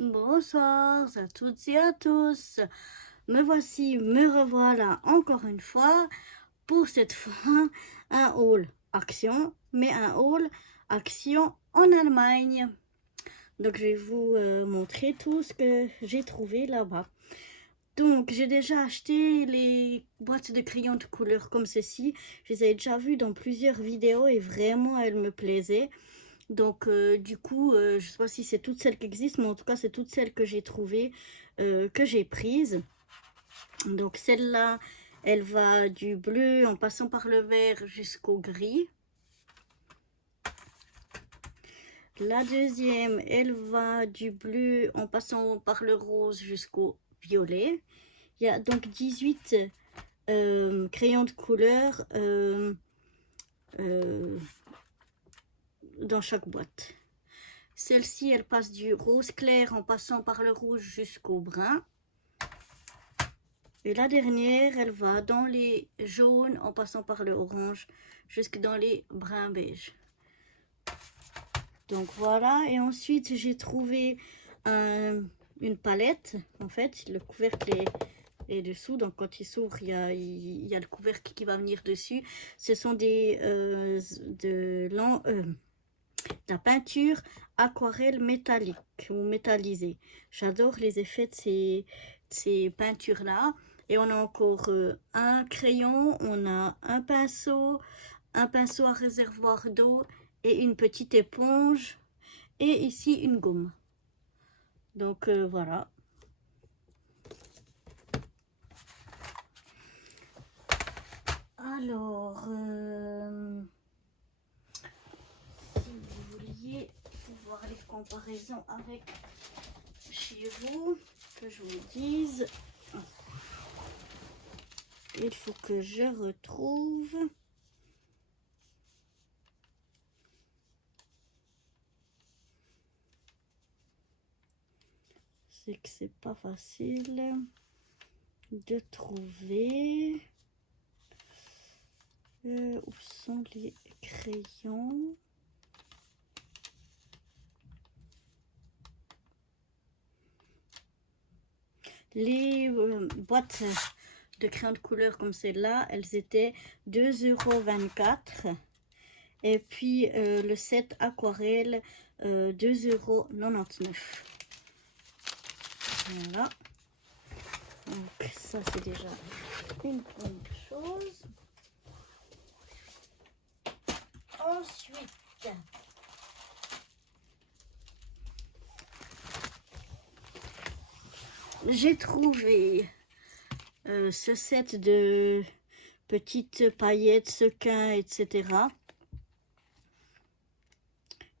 Bonsoir à toutes et à tous. Me voici, me revoilà encore une fois. Pour cette fois, un haul action, mais un haul action en Allemagne. Donc, je vais vous montrer tout ce que j'ai trouvé là-bas. Donc, j'ai déjà acheté les boîtes de crayons de couleur comme ceci. Je les ai déjà vues dans plusieurs vidéos et vraiment, elles me plaisaient. Donc, du coup, je ne sais pas si c'est toutes celles qui existent, mais en tout cas, c'est toutes celles que j'ai trouvées, que j'ai prises. Donc, celle-là, elle va du bleu en passant par le vert jusqu'au gris. La deuxième, elle va du bleu en passant par le rose jusqu'au violet. Il y a donc 18 crayons de couleur dans chaque boîte. Celle-ci, elle passe du rose clair en passant par le rouge jusqu'au brun. Et la dernière, elle va dans les jaunes en passant par le orange jusque dans les bruns beige. Donc voilà, et ensuite j'ai trouvé une palette. En fait, le couvercle est dessous, donc quand il s'ouvre, il y a le couvercle qui va venir dessus. Ce sont de la peinture aquarelle métallique ou métallisée. J'adore les effets de ces peintures-là. Et on a encore un crayon, on a un pinceau à réservoir d'eau et une petite éponge. Et ici, une gomme. Donc voilà. Alors, si vous vouliez voir les comparaisons avec chez vous, que je vous dise, il faut que je retrouve. C'est que c'est pas facile de trouver. Où sont les crayons? Les boîtes de crayons de couleur comme celle-là, elles étaient 2,24 €. Et puis le set aquarelle, 2,99 €. Voilà. Donc ça, c'est déjà une bonne chose. Ensuite, j'ai trouvé ce set de petites paillettes, sequins, etc.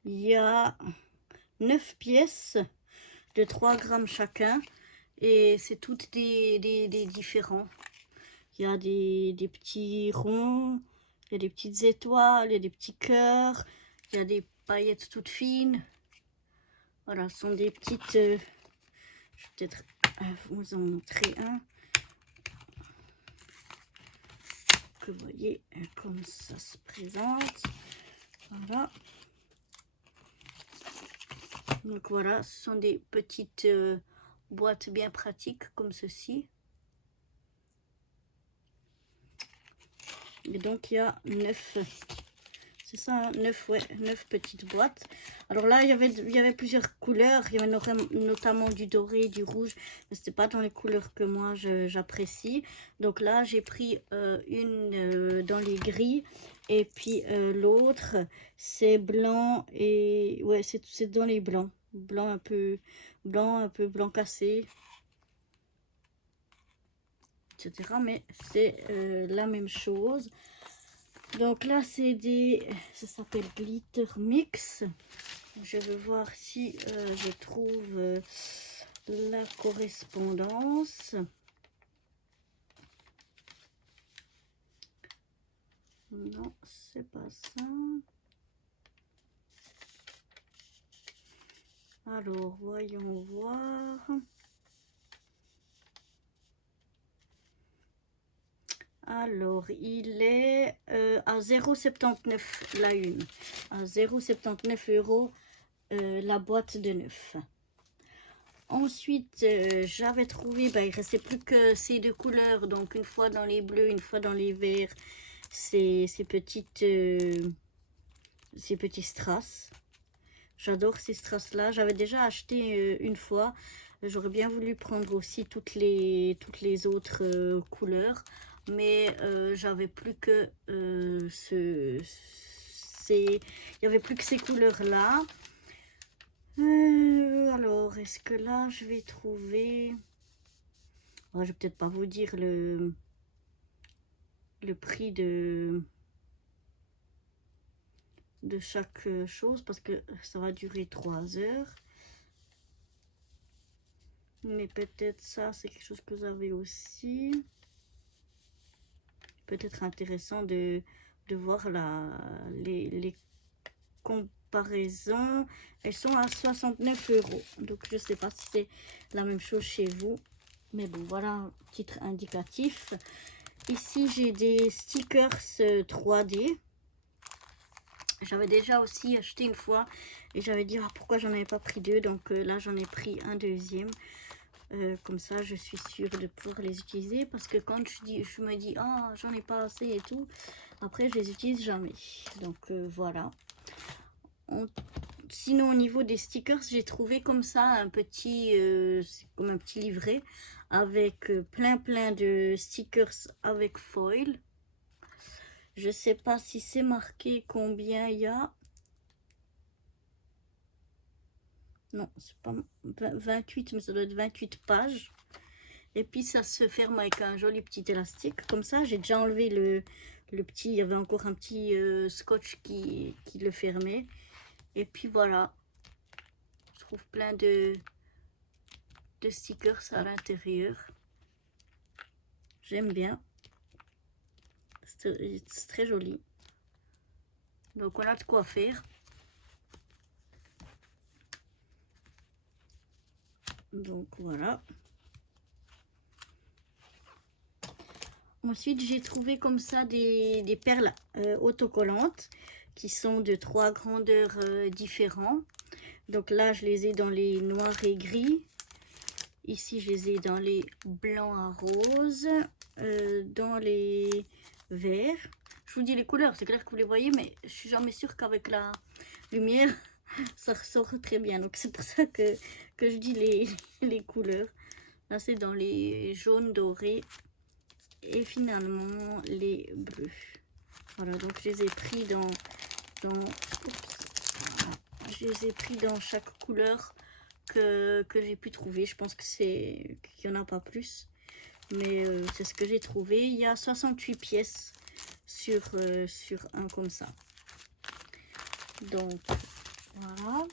Il y a 9 pièces de 3 grammes chacun. Et c'est toutes des différents. Il y a des petits ronds, il y a des petites étoiles, il y a des petits cœurs, il y a des paillettes toutes fines. Voilà, ce sont des petites... je vais peut-être vous en montrer un. Que vous voyez comment ça se présente. Voilà. Donc voilà, ce sont des petites boîtes bien pratiques comme ceci. Et donc il y a 9, c'est ça, 9, ouais, 9 petites boîtes. Alors là, il y avait plusieurs couleurs, il y avait notamment du doré, du rouge, mais c'était pas dans les couleurs que moi j'apprécie. Donc là, j'ai pris une dans les gris, et puis l'autre, c'est blanc, et ouais, c'est dans les blancs. Blanc un peu blanc cassé, etc. Mais c'est la même chose. Donc là, c'est ça s'appelle Glitter Mix. Je vais voir si je trouve la correspondance. Non, c'est pas ça. Alors, voyons voir. Alors, il est à 0,79 la une. À 0,79 € la boîte de 9. Ensuite, j'avais trouvé, il ne restait plus que ces deux couleurs. Donc, une fois dans les bleus, une fois dans les verts. Ces petits strass. J'adore ces strass-là. J'avais déjà acheté une fois. J'aurais bien voulu prendre aussi toutes les autres couleurs. Mais j'avais plus que il n'y avait plus que ces couleurs-là. Alors, est-ce que là, je vais trouver... Oh, je vais peut-être pas vous dire le prix de chaque chose parce que ça va durer 3 heures. Mais peut-être ça, c'est quelque chose que vous avez aussi. Peut-être intéressant de voir les comparaisons. Elles sont à 69 €. Donc, je sais pas si c'est la même chose chez vous. Mais bon, voilà un titre indicatif. Ici, j'ai des stickers 3D. J'avais déjà aussi acheté une fois et j'avais dit pourquoi j'en avais pas pris deux. Donc là, j'en ai pris un deuxième. Comme ça, je suis sûre de pouvoir les utiliser. Parce que quand je me dis, j'en ai pas assez et tout, après, je les utilise jamais. Donc voilà. Sinon, au niveau des stickers, j'ai trouvé comme ça un petit, c'est comme un petit livret avec plein de stickers avec foil. Je sais pas si c'est marqué combien il y a. Non, c'est pas 28, mais ça doit être 28 pages. Et puis ça se ferme avec un joli petit élastique. Comme ça, j'ai déjà enlevé le petit, il y avait encore un petit scotch qui le fermait. Et puis voilà, je trouve plein de stickers à l'intérieur. J'aime bien. C'est très joli. Donc on a de quoi faire. Donc voilà. Ensuite, j'ai trouvé comme ça des perles autocollantes qui sont de 3 grandeurs différentes. Donc là, je les ai dans les noirs et gris. Ici, je les ai dans les blancs à rose, dans les verts. Je vous dis les couleurs, c'est clair que vous les voyez, mais je suis jamais sûre qu'avec la lumière, ça ressort très bien. Donc c'est pour ça que je dis les couleurs. Là, c'est dans les jaunes dorés. Et finalement les bleus. Voilà, donc je les ai pris je les ai pris dans chaque couleur que j'ai pu trouver. Je pense que qu'il n'y en a pas plus, mais c'est ce que j'ai trouvé. Il y a 68 pièces sur un comme ça. Donc voilà.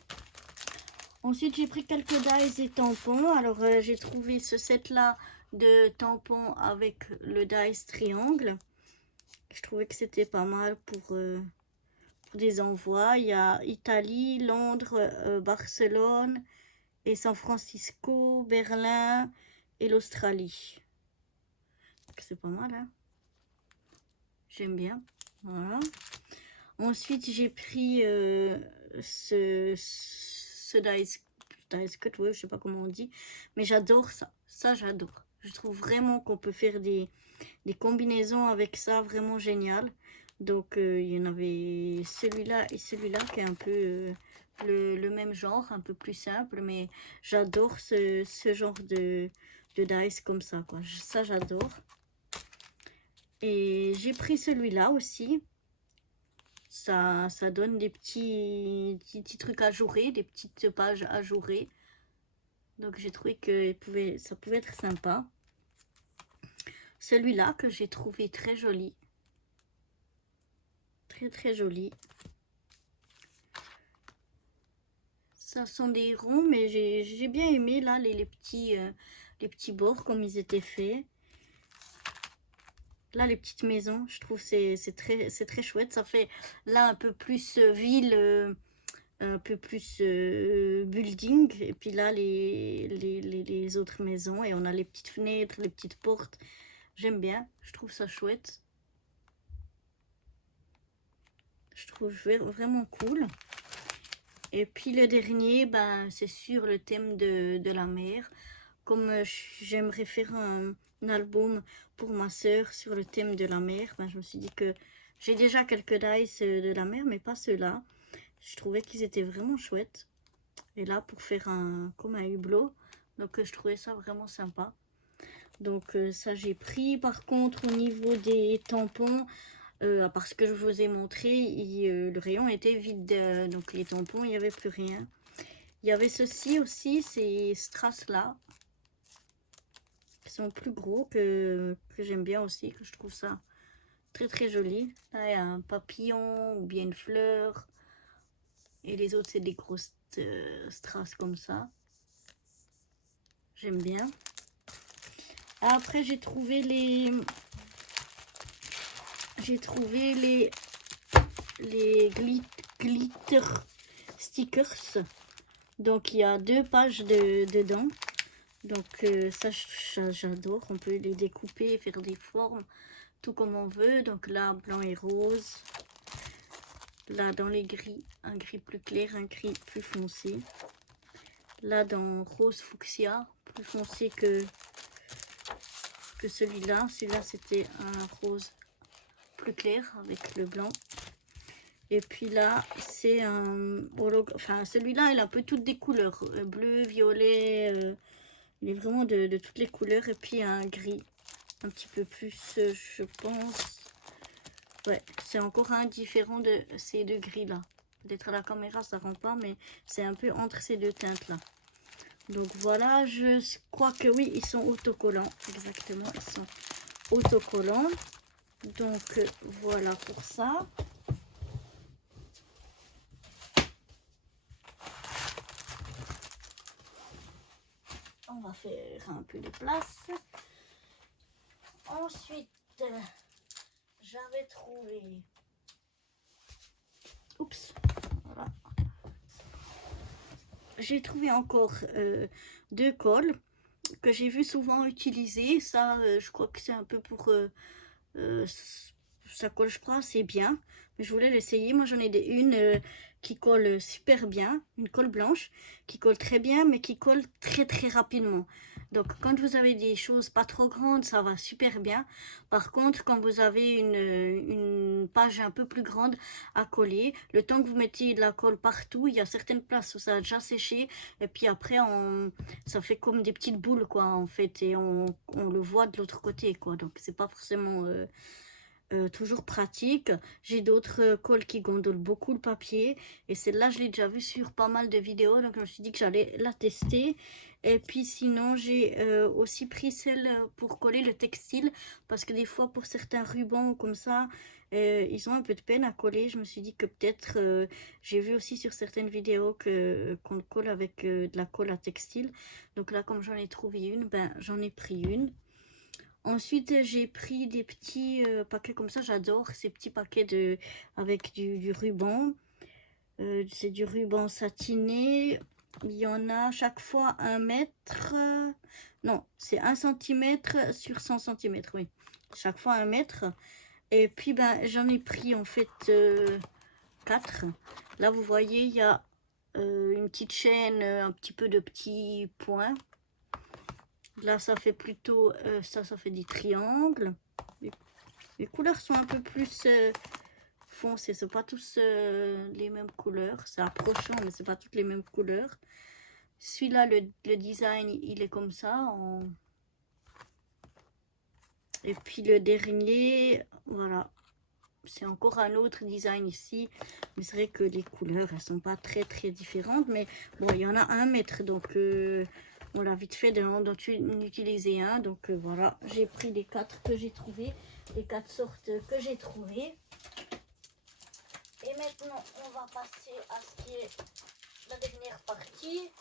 Ensuite, j'ai pris quelques dies et tampons. Alors, j'ai trouvé ce set-là de tampons avec le dies triangle. Je trouvais que c'était pas mal pour des envois. Il y a Italie, Londres, Barcelone et San Francisco, Berlin et l'Australie. C'est pas mal, hein? J'aime bien. Voilà. Ensuite, j'ai pris ce dice cut, ouais, je sais pas comment on dit, mais j'adore ça. Ça, j'adore. Je trouve vraiment qu'on peut faire des combinaisons avec ça, vraiment génial. Donc, il y en avait celui-là et celui-là qui est un peu le même genre, un peu plus simple, mais j'adore ce genre de dice comme ça, quoi. Ça, j'adore. Et j'ai pris celui-là aussi. Ça donne des petits trucs ajourés, des petites pages ajourées. Donc j'ai trouvé que ça pouvait être sympa. Celui-là que j'ai trouvé très joli. Très joli. Ça sont des ronds, mais j'ai bien aimé là les petits bords comme ils étaient faits. Là, les petites maisons, je trouve c'est très chouette. Ça fait là un peu plus ville, un peu plus building. Et puis là, les autres maisons. Et on a les petites fenêtres, les petites portes. J'aime bien, je trouve ça chouette. Je trouve vraiment cool. Et puis le dernier, ben, c'est sur le thème de la mer. Comme j'aimerais faire un album pour ma soeur sur le thème de la mer, ben, je me suis dit que j'ai déjà quelques dice de la mer, mais pas ceux-là. Je trouvais qu'ils étaient vraiment chouettes. Et là, pour faire comme un hublot, donc je trouvais ça vraiment sympa. Donc ça, j'ai pris. Par contre, au niveau des tampons, parce que je vous ai montré, le rayon était vide. Donc les tampons, il n'y avait plus rien. Il y avait ceci aussi, ces strass-là, qui sont plus gros, que j'aime bien aussi, que je trouve ça très très joli. Là, il y a un papillon ou bien une fleur. Et les autres, c'est des grosses strass comme ça. J'aime bien. Après, j'ai trouvé les glitter stickers. Donc, il y a 2 pages dedans. Donc, ça, j'adore. On peut les découper, faire des formes, tout comme on veut. Donc là, blanc et rose. Là, dans les gris, un gris plus clair, un gris plus foncé. Là, dans rose fuchsia, plus foncé que celui-là. Celui-là, c'était un rose plus clair avec le blanc. Et puis là, c'est un hologramme. Enfin, celui-là, il a un peu toutes des couleurs. Bleu, violet, il est vraiment de toutes les couleurs. Et puis un gris, un petit peu plus, je pense. Ouais, c'est encore un différent de ces 2 gris-là. Peut-être à la caméra, ça rend pas, mais c'est un peu entre ces 2 teintes-là. Donc voilà, je crois que oui, ils sont autocollants. Exactement, ils sont autocollants. Donc voilà pour ça. On va faire un peu de place. Ensuite, j'avais trouvé... Oups, voilà. J'ai trouvé encore 2 cols que j'ai vu souvent utiliser. Ça, je crois que c'est un peu pour... ça colle, je crois, c'est bien. Mais je voulais l'essayer. Moi, j'en ai une qui colle super bien. Une colle blanche qui colle très bien, mais qui colle très très rapidement. Donc, quand vous avez des choses pas trop grandes, ça va super bien. Par contre, quand vous avez une page un peu plus grande à coller, le temps que vous mettez de la colle partout, il y a certaines places où ça a déjà séché. Et puis après, ça fait comme des petites boules, quoi, en fait. Et on le voit de l'autre côté, quoi. Donc, c'est pas forcément... toujours pratique. J'ai d'autres colles qui gondolent beaucoup le papier et celle-là je l'ai déjà vue sur pas mal de vidéos, donc je me suis dit que j'allais la tester. Et puis sinon j'ai aussi pris celle pour coller le textile, parce que des fois pour certains rubans comme ça ils ont un peu de peine à coller. Je me suis dit que peut-être j'ai vu aussi sur certaines vidéos qu'on le colle avec de la colle à textile. Donc là, comme j'en ai trouvé une, ben j'en ai pris une. Ensuite, j'ai pris des petits paquets comme ça. J'adore ces petits paquets avec du ruban. C'est du ruban satiné. Il y en a chaque fois 1 mètre. Non, c'est 1 centimètre sur 100 centimètres. Oui, chaque fois 1 mètre. Et puis, ben, j'en ai pris en fait 4. Là, vous voyez, il y a une petite chaîne, un petit peu de petits points. Là, ça fait plutôt, ça fait des triangles. Les couleurs sont un peu plus foncées. C'est pas tous les mêmes couleurs. C'est approchant, mais c'est pas toutes les mêmes couleurs. Celui-là, le design, il est comme ça. Et puis le dernier, voilà. C'est encore un autre design ici. Mais c'est vrai que les couleurs, elles sont pas très très différentes. Mais bon, il y en a 1 mètre. Donc... on l'a vite fait d'en utiliser un. Donc voilà, j'ai pris les 4 que j'ai trouvés, les 4 sortes que j'ai trouvées. Et maintenant, on va passer à ce qui est la dernière partie.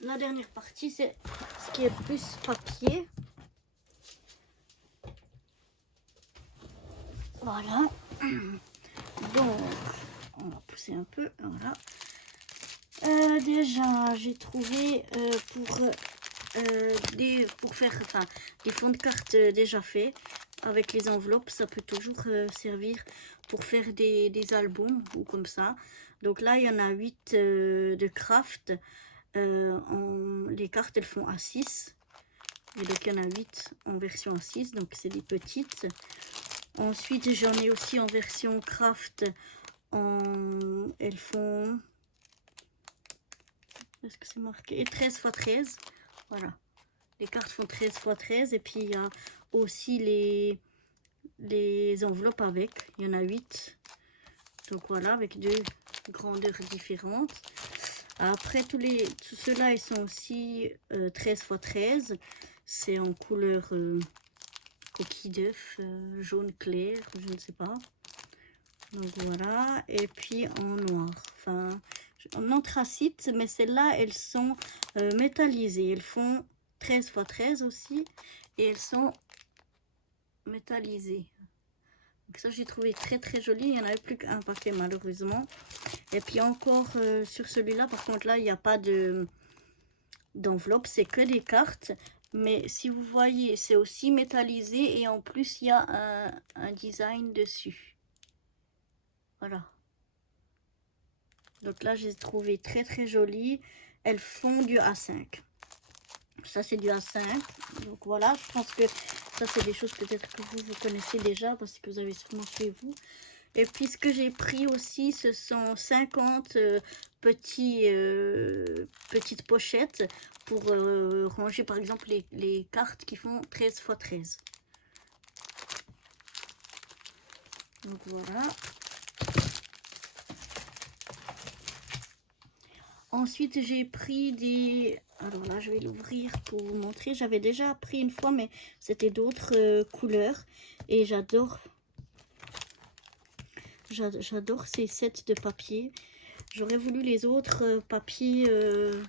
La dernière partie, c'est ce qui est plus papier. Voilà. Donc, on va pousser un peu. Voilà. Déjà, j'ai trouvé pour faire des fonds de cartes déjà faits avec les enveloppes. Ça peut toujours servir pour faire des albums ou comme ça. Donc là, il y en a 8 de craft. Les cartes, elles font A6. Et donc, il y en a 8 en version A6. Donc, c'est des petites. Ensuite, j'en ai aussi en version craft. Elles font... Est-ce que c'est marqué? 13 x 13. Voilà. Les cartes font 13 x 13. Et puis, il y a aussi les enveloppes avec. Il y en a 8. Donc, voilà, avec 2 grandeurs différentes. Après, tous ceux-là, ils sont aussi 13 x 13. C'est en couleur coquille d'œuf, jaune clair, je ne sais pas. Donc, voilà. Et puis, en noir. Enfin... en anthracite, mais celles-là, elles sont métallisées. Elles font 13 x 13 aussi. Et elles sont métallisées. Donc ça, j'ai trouvé très très joli. Il n'y en avait plus qu'un paquet, malheureusement. Et puis encore, sur celui-là, par contre, là, il n'y a pas d'enveloppe. C'est que des cartes. Mais si vous voyez, c'est aussi métallisé. Et en plus, il y a un design dessus. Voilà. Donc là, j'ai trouvé très très joli. Elles font du A5. Ça, c'est du A5. Donc voilà, je pense que ça, c'est des choses peut-être que vous connaissez déjà parce que vous avez sûrement chez vous. Et puis, ce que j'ai pris aussi, ce sont 50 petites pochettes pour ranger, par exemple, les cartes qui font 13 x 13. Donc voilà. Ensuite, j'ai pris des... Alors là, je vais l'ouvrir pour vous montrer. J'avais déjà pris une fois, mais c'était d'autres couleurs. Et j'adore ces sets de papier. J'aurais voulu les autres papiers que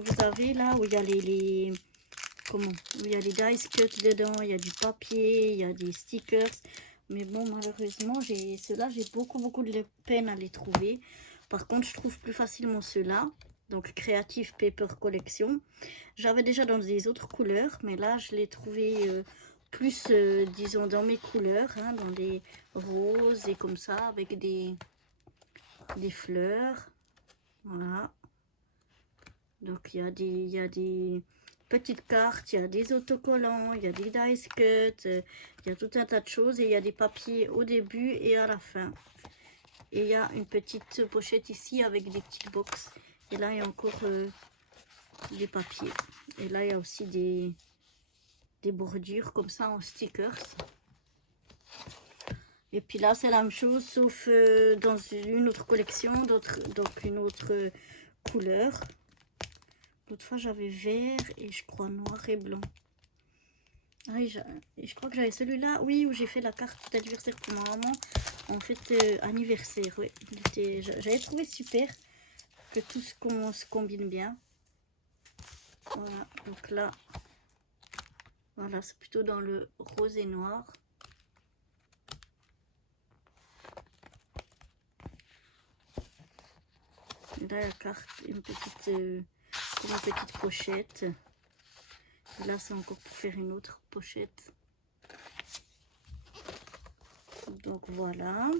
vous avez là, où il y a où il y a les dice cut dedans, il y a du papier, il y a des stickers. Mais bon, malheureusement, ceux-là, j'ai beaucoup de peine à les trouver. Par contre, je trouve plus facilement ceux-là. Donc, Creative Paper Collection. J'avais déjà dans des autres couleurs, mais là, je l'ai trouvé plus, disons, dans mes couleurs. Hein, dans des roses et comme ça, avec des fleurs. Voilà. Donc, il y a des petites cartes, il y a des autocollants, il y a des dice cuts, il y a tout un tas de choses. Et il y a des papiers au début et à la fin. Et il y a une petite pochette ici avec des petites box. Et là, il y a encore des papiers. Et là, il y a aussi des bordures comme ça en stickers. Et puis là, c'est la même chose, sauf dans une autre collection, donc une autre couleur. L'autre fois, j'avais vert et je crois noir et blanc. Ah, et je crois que j'avais celui-là, oui, où j'ai fait la carte d'anniversaire pour ma maman. En fait, anniversaire, oui. J'avais trouvé super que tout se combine bien. Voilà, donc là, voilà, c'est plutôt dans le rose et noir. Et là, la carte, une petite pochette. Et là, c'est encore pour faire une autre pochette. Donc voilà.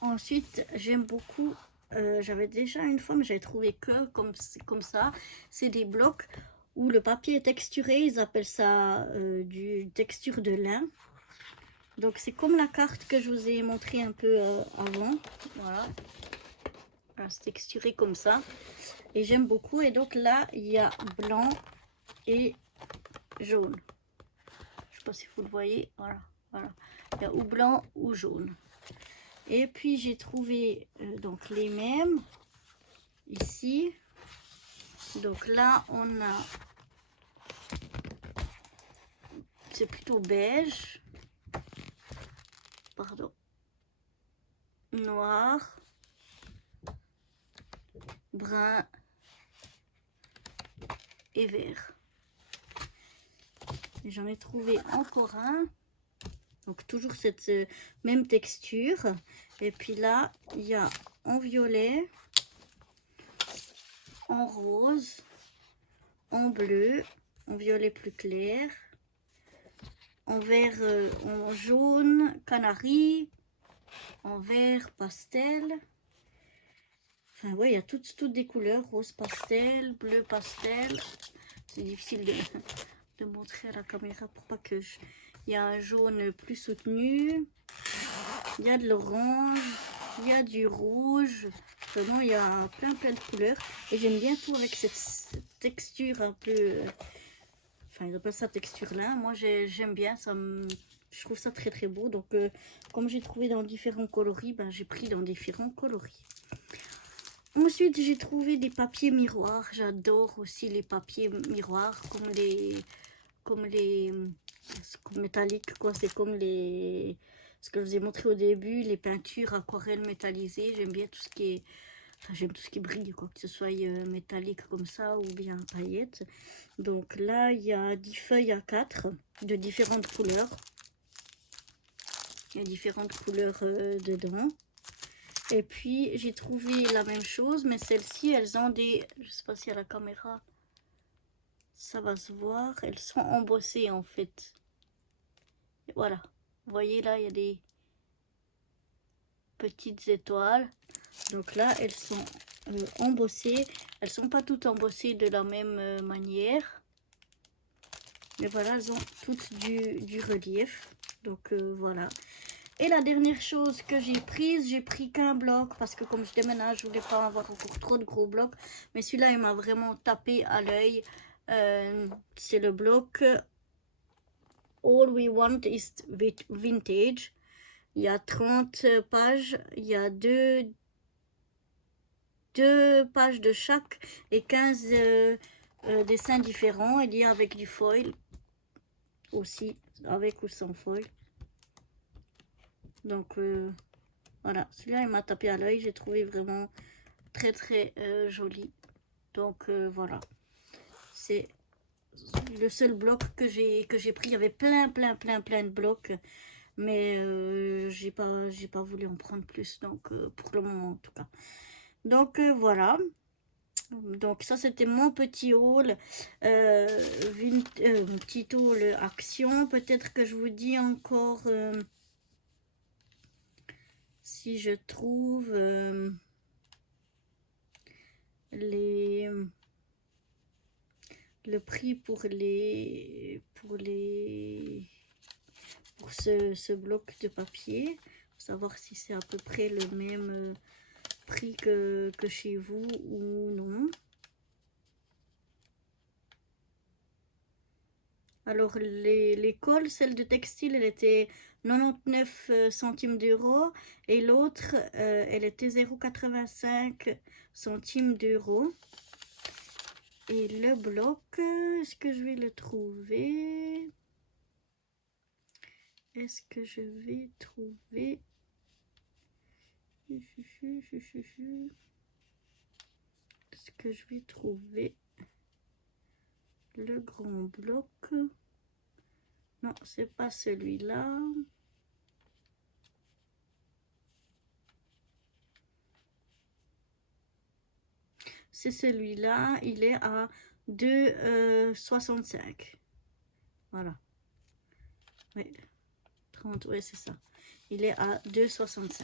Ensuite, j'aime beaucoup, j'avais déjà une fois, mais j'avais trouvé que comme ça, c'est des blocs où le papier est texturé, ils appellent ça du texture de lin. Donc c'est comme la carte que je vous ai montré un peu avant, voilà. Voilà, c'est texturé comme ça, et j'aime beaucoup. Et donc là, il y a blanc et jaune. Je sais pas si vous le voyez, voilà, voilà. Il y a ou blanc ou jaune. Et puis j'ai trouvé donc les mêmes ici. Donc là on a, c'est plutôt beige, pardon, noir, brun et vert. Et j'en ai trouvé encore un. Donc toujours cette même texture. Et puis là, il y a en violet, en rose, en bleu, en violet plus clair, en vert, en jaune, canari, en vert pastel. Enfin, ouais, il y a toutes des couleurs, rose pastel, bleu pastel. C'est difficile de montrer à la caméra pour pas que je... Il y a un jaune plus soutenu, il y a de l'orange, il y a du rouge. Vraiment, il y a plein de couleurs. Et j'aime bien tout avec cette texture un peu... Enfin, ils appellent ça texture là. Moi, j'aime bien, je trouve ça très beau. Donc, comme j'ai trouvé dans différents coloris, ben, j'ai pris dans différents coloris. Ensuite, j'ai trouvé des papiers miroirs. J'adore aussi les papiers miroirs, comme métalliques, quoi. C'est comme ce que je vous ai montré au début, les peintures aquarelles métallisées. J'aime bien tout ce qui est... Enfin, j'aime tout ce qui brille, quoi, que ce soit métallique comme ça ou bien paillettes. Donc là, il y a 10 feuilles à 4 de différentes couleurs. Il y a différentes couleurs dedans. Et puis, j'ai trouvé la même chose, mais celles-ci, elles ont des... Je sais pas si à la caméra, ça va se voir. Elles sont embossées, en fait. Et voilà. Vous voyez, là, il y a des petites étoiles. Donc là, elles sont embossées. Elles sont pas toutes embossées de la même manière. Mais voilà, elles ont toutes du relief. Donc voilà. Et la dernière chose que j'ai pris qu'un bloc. Parce que comme je déménage, je voulais pas avoir encore trop de gros blocs. Mais celui-là, il m'a vraiment tapé à l'œil. C'est le bloc All We Want is Vintage. Il y a 30 pages. Il y a deux pages de chaque et 15 dessins différents. Il y a avec du foil aussi, avec ou sans foil. Donc voilà, celui-là il m'a tapé à l'œil, j'ai trouvé vraiment très joli. Donc voilà, c'est le seul bloc que j'ai pris. Il y avait plein de blocs, mais j'ai pas voulu en prendre plus, donc pour le moment en tout cas. Donc voilà. Donc ça c'était mon petit haul, petit haul action. Peut-être que je vous dis encore si je trouve le prix pour ce bloc de papier, pour savoir si c'est à peu près le même prix que chez vous ou non. Alors les colles, celle de textile, elle était 99 centimes d'euros et l'autre elle était 0,85 centimes d'euros. Et le bloc, est-ce que je vais le trouver? Est-ce que je vais trouver? Est-ce que je vais trouver le grand bloc? Non, c'est pas celui-là. C'est celui-là, il est à 2,65. Voilà. Oui, 30, ouais, c'est ça. Il est à 2,65.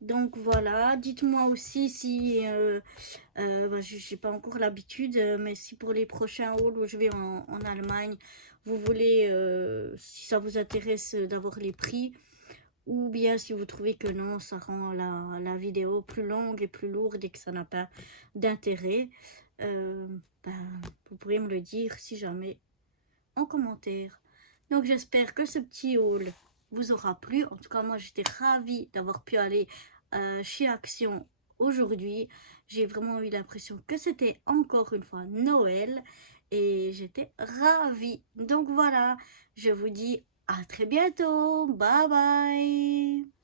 Donc voilà, dites-moi aussi si, j'ai pas encore l'habitude, mais si pour les prochains hauls où je vais en Allemagne, vous voulez, si ça vous intéresse d'avoir les prix, ou bien si vous trouvez que non, ça rend la vidéo plus longue et plus lourde et que ça n'a pas d'intérêt, vous pourrez me le dire si jamais en commentaire. Donc j'espère que ce petit haul vous aura plu. En tout cas, moi j'étais ravie d'avoir pu aller chez Action aujourd'hui. J'ai vraiment eu l'impression que c'était encore une fois Noël et j'étais ravie. Donc voilà, je vous dis à très bientôt. Bye bye.